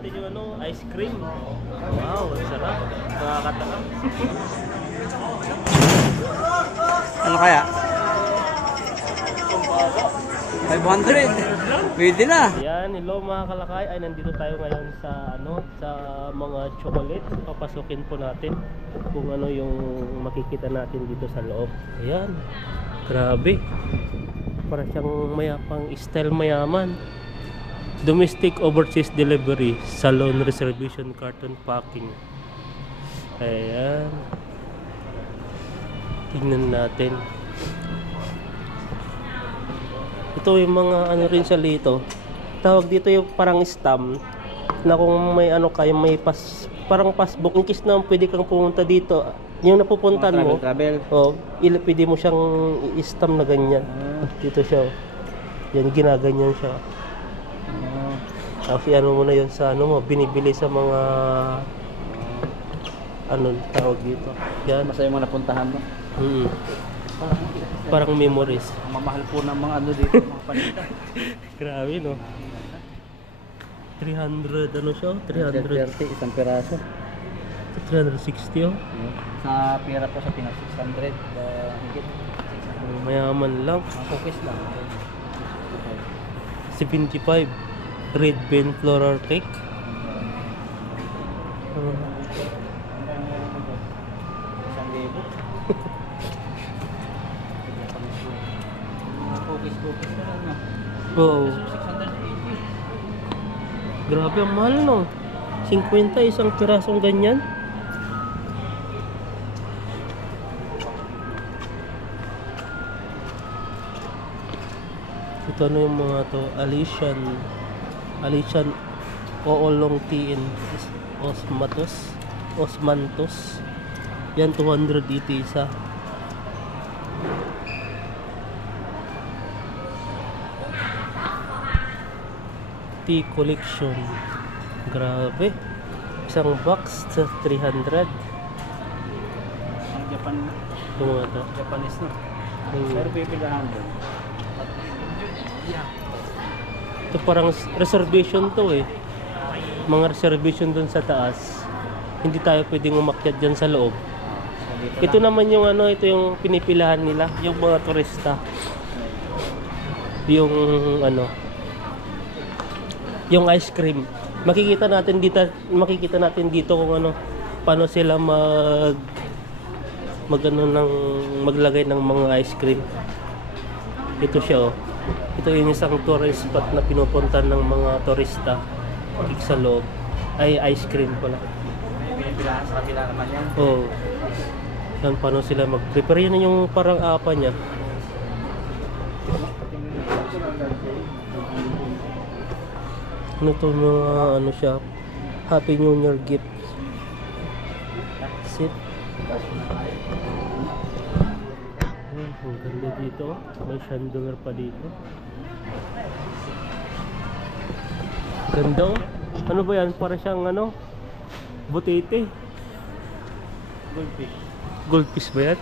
natin yung ano, ice cream. Wow, ang sarap. Nakakatakam. Ano kaya? 500. Pwede na. Yan, hello mga kalakay. Ay, nandito tayo ngayon sa ano, sa mga chocolate. Papasukin po natin kung ano yung makikita natin dito sa loob. Ayan. Grabe. Para siyang mayapang style mayaman. Domestic overseas delivery, salon reservation carton packing. Ayan. Tingnan natin. Ito yung mga ano rin sa lito. Tawag dito yung parang stam na kung may ano kayo may pas parang passbook in case na pwede kang pumunta dito yung napupuntan mo Travel. oh pwede mo siyang i-stam na ganyan dito siya oh. yan ginaganyan siya tapos ano mo na yun sa ano mo binibili sa mga ano tawag dito yan Masaya mo napuntahan mo. mm. parang memories Ang mamahal po ng mga ano dito, mga panita. Grabe no. 300 ano siya? 300 330, isang piraso. 360 oh. Sa pera po sa Pinas, 600. Uh, higit. Mayaman lang. Mga cookies lang. 75 red bean floral cake. Na wow. 680. Grabe ang mahal no. 50 isang pirasong ganyan. Ito ano yung mga to? Alician. Alician Oolong Tiin. Osmatos. Osmantos. Yan 200 dito isa. Tea collection. Grabe. Isang box sa 300. Ang Japan, to. Japanese no. Hmm. Pero pipilahan doon. Ito parang reservation to eh. Mga reservation dun sa taas. Hindi tayo pwedeng umakyat dyan sa loob. Ito naman yung ano, ito yung pinipilahan nila, yung mga turista. Yung ano, yung ice cream. Makikita natin dito, makikita natin dito kung ano, paano sila mag mag ano ng maglagay ng mga ice cream. Ito siya oh. Ito yung isang tourist spot na pinupuntan ng mga turista kik sa loob. Ay ice cream pala. Pinipilahan sa kabila naman yan. Oo. Yan, paano sila mag-prepare. Yan yung parang apa niya. Ano to mga ano siya? Happy New Year gifts. Dito. May chandelier pa dito. Ganda oh. Ano ba yan? Para siyang ano? Butete. Goldfish. Goldfish ba yan?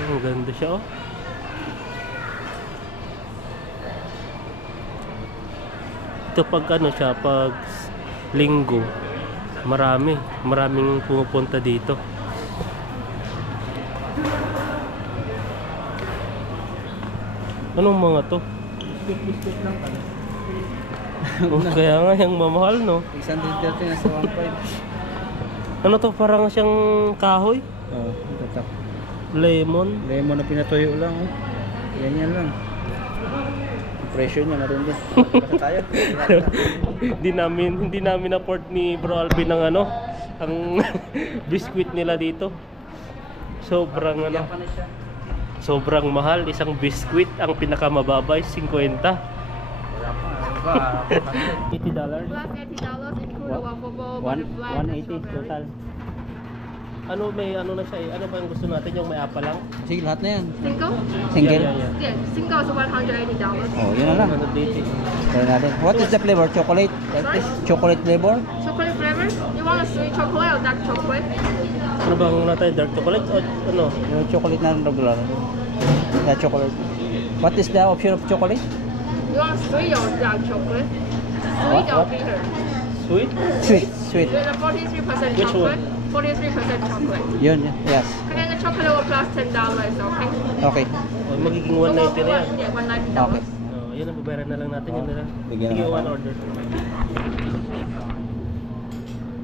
Oh, ang ganda siya oh. Ito pag ano siya, pag linggo, marami. Maraming pumupunta dito. Anong mga to? Biscuit lang pala. Oh, kaya nga yung mamahal no. 630 na sa 1.5. Ano to parang siyang kahoy? Oo, ito tak. Lemon? Lemon na pinatuyo lang. Oh. Yan yan lang. Ang Presyo niya natin din. Tayo. hindi namin hindi namin afford ni Bro Alvin ng ano ang biscuit nila dito. Sobrang ano. Sobrang mahal isang biscuit ang pinakamababa ay 50. Wala pa. Ano ba? 80 dollars. Plus eighty dollars include What? waffle bowl, One- butterfly, and 180 strawberry. total. Ano may ano na siya eh? Ano ba yung gusto natin yung may apa lang? Sige, lahat na yan. Single? Single? Yeah, yeah, yeah. Yeah, single is one hundred eighty dollars. Oh, yun na lang. Ano dito? Try natin. What is the flavor? Chocolate? This? Chocolate flavor? Chocolate flavor? You want a sweet chocolate or dark chocolate? Ano bang natin dark chocolate o ano? Yung chocolate na regular. Yeah, chocolate. What is the option of chocolate? You want sweet or dark chocolate? What? Sweet they'll be here. Sweet? Sweet, sweet. A 43% Which one? chocolate. 43% chocolate. Yun, yes. And then the chocolate will plus $10, okay? Okay. Oh, magiging 190 na yan. Yeah, $190. Okay. Oh, yun ang babayaran na lang natin yun nila. Bigyan Sige, na one natin. order.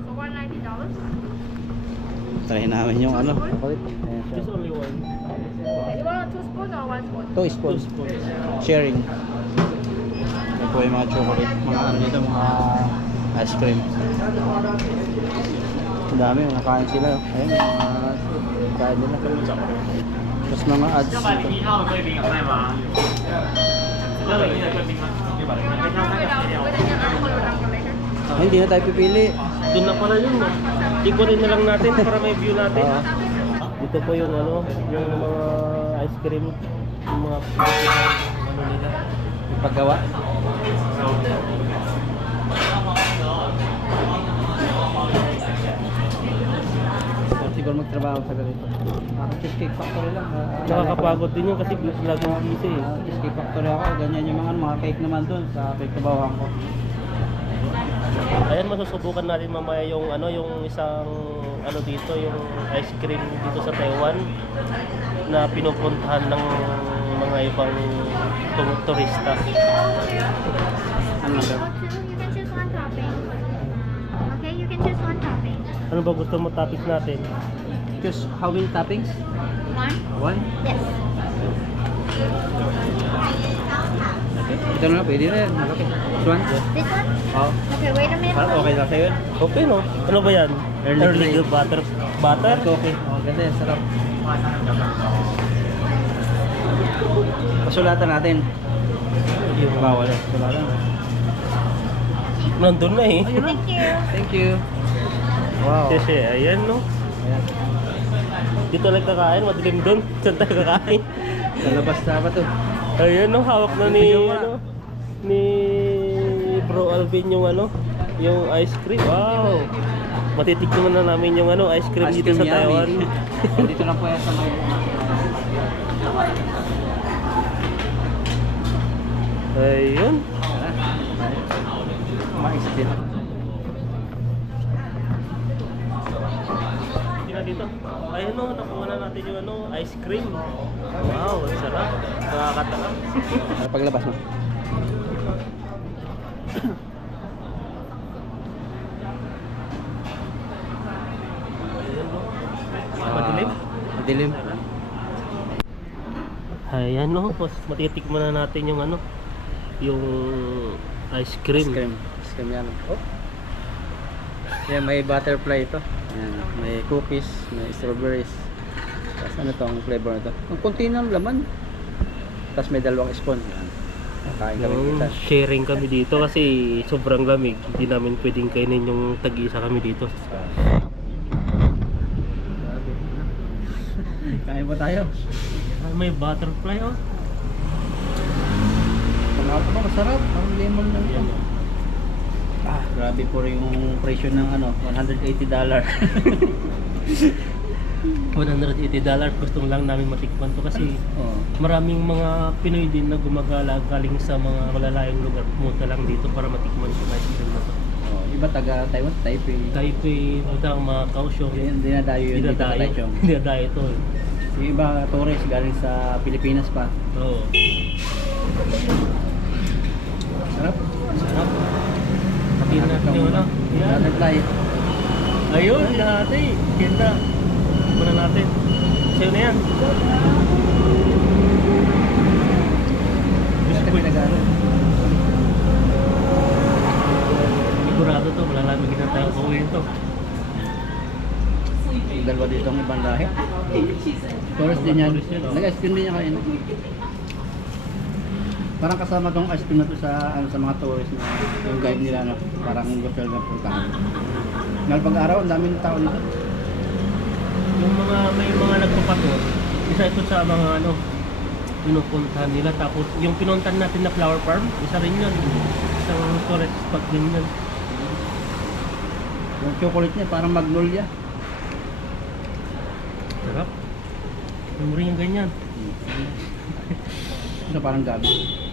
So $190. Try namin yung ano. Chocolate. There's only one. You want two spoon or one spoon? Two spoon. Two spoon. Sharing. Ito po yung mga chocolate. Mga ano dito, mga ice cream. Ang dami, mga kain sila. Ayun, mga kain nila. Tapos mga ads dito. Ay, hindi na tayo pipili. Doon na pala yun. Ikutin na lang natin para may view natin. Oo. Dito po yung ano, yung mga ice cream, yung mga ano nila. Yung paggawa. Siguro magtrabaho sa ganito. Ako cheesecake factory lang. ah, Nakakapagod din yun kasi laging busy eh. Ah, cheesecake factory ako. Ganyan yung mga, mga cake naman doon sa pinagtrabahoan ko. Ayan, masusubukan natin mamaya yung ano, yung isang ano dito, yung ice cream dito sa Taiwan na pinupuntahan ng mga ibang tu- turista. Ano daw? Ano ba gusto mo topics natin? Just how many toppings? One? One? Yes. Ito na lang, pwede na yan. Malaki. This one? This one? Oo. Okay, wait a minute. Parang okay lang sa'yo yun. Okay no? Ano ba yan? Early Early grade. butter. Butter? Okay. Oh, ganda yan. Sarap. Pasulatan natin. Yung Bawal eh. Pasulatan. Nandun na eh. Thank you. Thank you. Wow. Kasi ayan no. Ayan. Dito lang kakain, madilim doon. Saan tayo kakain? Sa labas na ba to? Ayan no, hawak na ni ano, ni Bro Alvin yung ano, yung ice cream. Wow. Matitikman na namin yung ano, ice cream Ice dito cream sa Taiwan. yummy. Oh, dito lang po yan sa may... Ayun. Tara. Mais Dito. Ayun no, nakuha na natin yung ano, ice cream. Wow, ang sarap. Nakakatakam. Para paglabas mo. Ayun no. Madilim. Madilim. Ayan no, mas matitikman na natin yung ano, yung ice cream. Ice cream. Ice cream yan. Oh. Yan, may butterfly ito. Yan, may cookies, may strawberries. Tapos ano to, ang flavor nito? Ang konti ng laman. Tapos may dalawang spoon. Yan. Kain kami Yung kita. sharing kami dito kasi sobrang lamig. Hindi namin pwedeng kainin yung tag-isa kami dito. Kain pa tayo. Ah, may butterfly oh. Pangalan pa masarap. Ang lemon lang ito. Ah, grabe po rin yung presyo ng ano, $180. $180 gusto lang namin matikman to kasi oh. maraming mga Pinoy din na gumagala galing sa mga malalayong lugar pumunta lang dito para matikman yung ice cream na to. oh. Iba taga Taiwan, Taipei. Taipei, punta ang mga Kaohsiung, Hindi dinadayo yun dito sa dinadayo. Taichung. Dinadayo ito eh. Yung iba tourist galing sa Pilipinas pa. Oo. Sarap. Sarap. Natin yung ano. Yan. Ayun, dati. Ganda. Muna natin. Sa'yo na yan. Biscuit. Pinag-aaral. Sigurado to, malalamigin na tayo pauwi to. Yung dalawa dito ang ibang lahi. Tourist din yan, oh. Nag-ice cream din niya kain. Parang kasama tong ice cream na to sa ano sa mga tourist na yung guide nila no. Parang hotel na puntahan. Ngal pag-araw, ang daming tao nito. Yung mga, may mga nagpapato, isa ito sa mga ano, pinupuntahan nila. Tapos yung pinuntahan natin na flower farm, isa rin yun. Isang tourist spot din yun. Yung chocolate niya parang magnolia. Sarap. Rin yung ganyan. Ito parang gabi.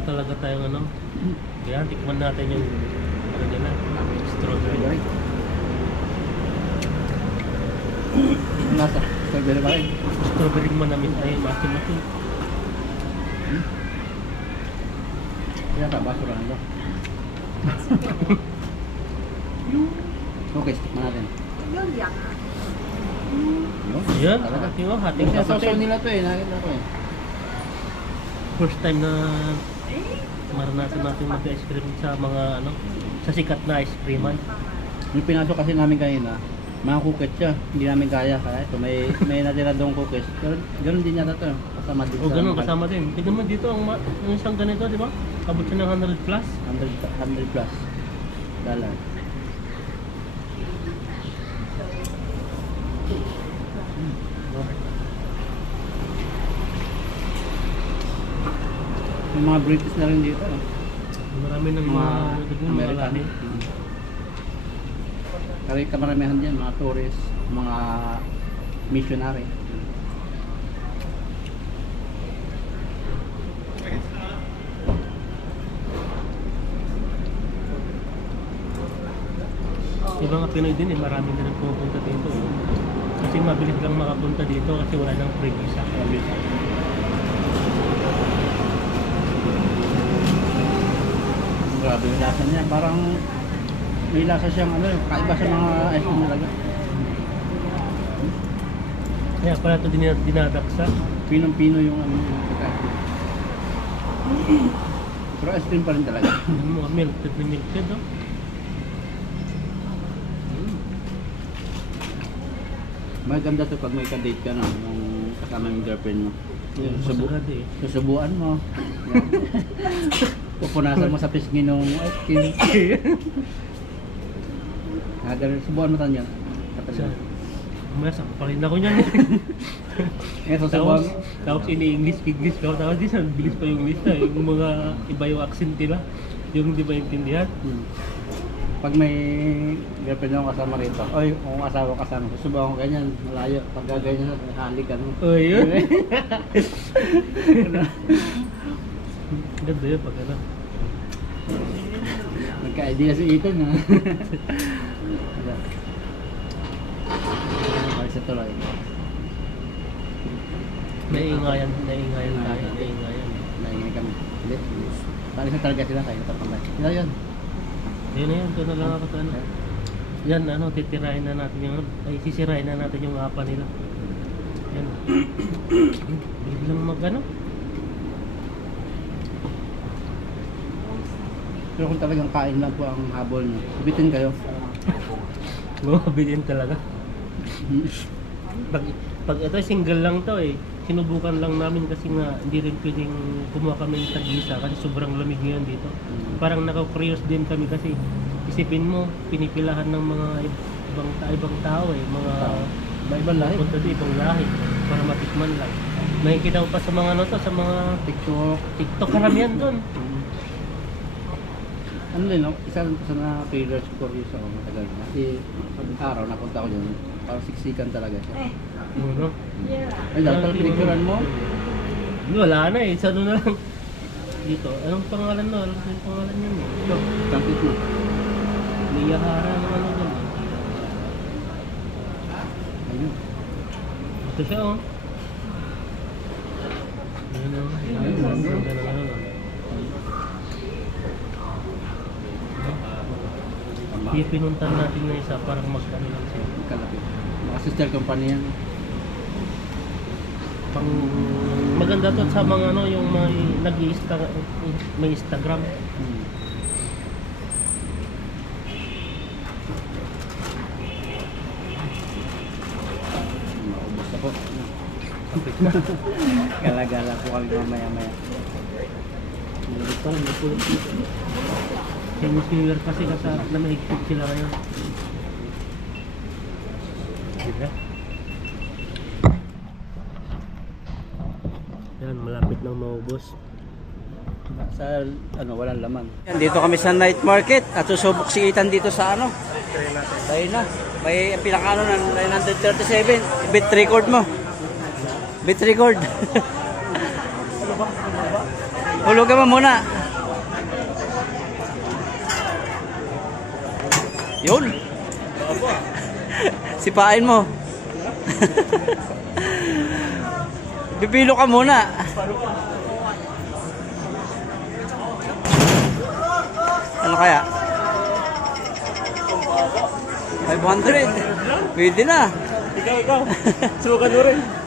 Tagisa talaga tayong ano. Kaya tikman natin yung ano nila, strawberry. Ang lasa. Strawberry pa rin. Strawberry manamis ay mati-mati. Kaya ka, basura lang daw. Okay, stick na natin. Yun. Yan, Talaga. tingnan mo, hating Yung sausaw kapatid. nila to eh, nakita ko eh. First time na maranasan natin cream sa mga ano, sa sikat na ice creaman. Yung pinasok kasi namin kanina, mga cookies siya, hindi namin kaya. Kaya ito, may, may natira doong cookies. Pero ganun din yata to, kasama din O ganun, kasama din. Tignan mo dito, ang, yung isang ganito, di ba? Abot siya ng 100 plus. 100, 100 plus dollar. May mga British na rin dito. eh. Marami ng mga, Mga ano American. lahi. Kaya kamaramihan dyan, mga tourist, mga missionary. Yung mga Pinoy din eh, marami na rin dito. Eh. Kasi mabilis lang makapunta dito kasi wala nang free visa. Grabe yung lasa niya. Parang may lasa siyang ano, kaiba sa mga ice cream talaga. Kaya pala ito din dinadaksa. Pinong-pino yung ano yung cream. Pero ice cream pa rin talaga. Yung mga melted na melted, no? Maganda to pag may ka-date ka na, yung kasama yung girlfriend mo. Yung masarado eh. susubuan mo. Pupunasan mo sa pisngi ng ice cream. Ah, ganun, subuan mo. Mamaya sakto pa rin ako niyan. Eh, tapos, susubuan mo. tapos ini-English, English ko. Tapos di sa bilis pa yung lista. Yung mga iba yung accent nila. Yung di ba intindihan? Hmm. Pag may girlfriend ako kasama rito, oy, kung asawa kasama, susubukan ko ganyan, malayo. Pag gaganyan, halik ka no. Yun. Ganda yun pag ano. Nagka-idea si Ethan ha. Balik sa tuloy. Naiingayan, naiingayan tayo. Naiingayan. Naingin kami. Hindi. Balik sa talaga sila tayo. Tapos Sila yun. Yun na yun, doon na lang ako sa ano. Yan, ano, titirahin na natin yung, ay sisirahin na natin yung apa nila. Yan. Bilis lang mag ano. Pero kung talagang kain lang po ang habol nyo, bitin kayo. Mababilin talaga. Pag, pag ito single lang to eh, sinubukan lang namin kasi nga hindi rin pwedeng kumuha kami ng tag-isa kasi sobrang lamig ngayon dito. Parang naka-curious din kami kasi isipin mo, pinipilahan ng mga ib- ibang, ibang tao eh, mga Iba-ibang lahi. punta din ibang lahi para matikman lang. Makikita mo pa sa mga ano to, sa mga TikTok. TikTok karamihan doon. Ano din, no? isa rin sa na failures curious ako matagal na. Kasi pag araw napunta ko dyan, parang siksikan talaga siya. Ano? Ay, dapat pinicturean mo. Wala na eh, sa ano na lang. Dito, anong pangalan no? Anong yung pangalan niya? Ito. Transit mo. Niyahara ng ano doon. eh. Ayun. Ito siya oh. Ayun oh. Ayun, ang ganda ng ano. no? Kaya pinuntan natin na isa parang mag-ano lang siya. Kalapit. Mga sister company yan. Pang maganda to sa mga ano yung mga nag may Instagram. Hmm. Gala-gala po kami mamaya-maya. Meron pa rin, may. Chinese New Year kasi kasi na mahigpit sila ngayon. Diba? Yan, malapit nang maubos. Sa ano, walang laman. Dito kami sa night market at susubok si Ethan dito sa ano? Tayo na. May pinakano ng 937. Bit record mo. Bit record. Hulugan mo muna. Yun. Sipain mo. Pipilo ka muna. Ano kaya? 500. Pwede na. Ikaw, ikaw. Sukan mo rin.